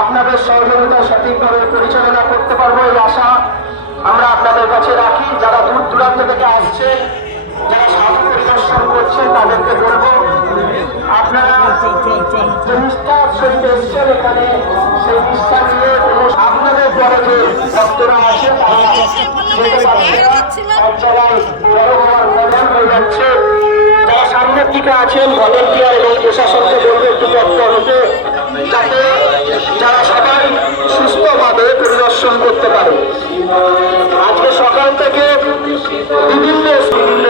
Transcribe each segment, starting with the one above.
আপনাদের সহযোগিতা সঠিকভাবে পরিচালনা করতে পারব, এই আশা আমরা আপনাদের কাছে রাখি। যারা দূর দূরান্ত থেকে আসছে, যারা সাধু পরিদর্শন করছে তাদেরকে বলব, আপনারা যে নিষ্ঠার সহিত সেই নিষ্ঠা ভক্তরা তারা যাচ্ছে। যারা সামনের দিকে আছেন ভলেন্টিয়ার এবং প্রশাসনকে বলবে একটু তৎপর হতে যাতে যারা সবাই সুস্থভাবে পরিদর্শন করতে পারে। আজকে সকাল থেকে বিভিন্ন বিভিন্ন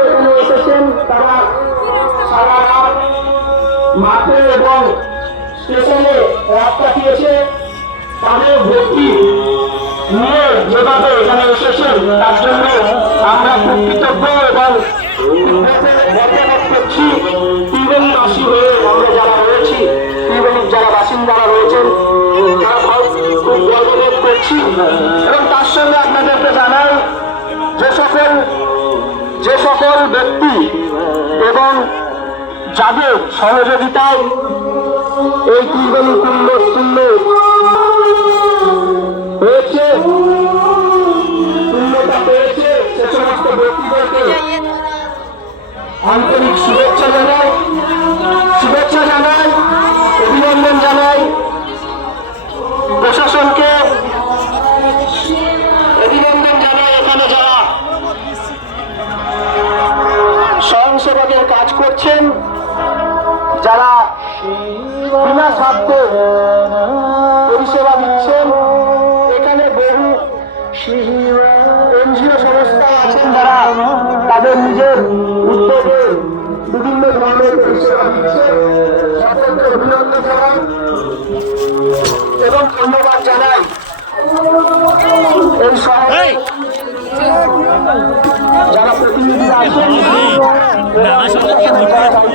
এখানে এসেছেন। তারা সারা মাঠে এবং স্টেশনে রাত কাটিয়েছে তাদের ভর্তি নিয়ে যেভাবে এখানে এসেছেন। তার জন্য আমরা খুব কৃতজ্ঞ এবং এবং তার সঙ্গে আপনাদেরকে জানাই যে সকল যে সকল ব্যক্তি এবং যাদের সহযোগিতায় এই তীরণী কুণ্ড শূন্য হয়েছে আন্তরিক শুভেচ্ছা জানাই শুভেচ্ছা জানাই, অভিনন্দন জানাই। করছেন যারা বিনা স্বার্থে পরিষেবা দিচ্ছেন এখানে বহু এনজিও সংস্থা আছেন যারা তাদের নিজের উদ্যোগে বিভিন্ন ধরনের পরিষেবা দিচ্ছে সকলকে অভিনন্দন জানাই এবং ধন্যবাদ জানাই এই শহরে যারা প্রতিনিধি আছেন তাদেরকে আরেকবার ধন্যবাদ জানাই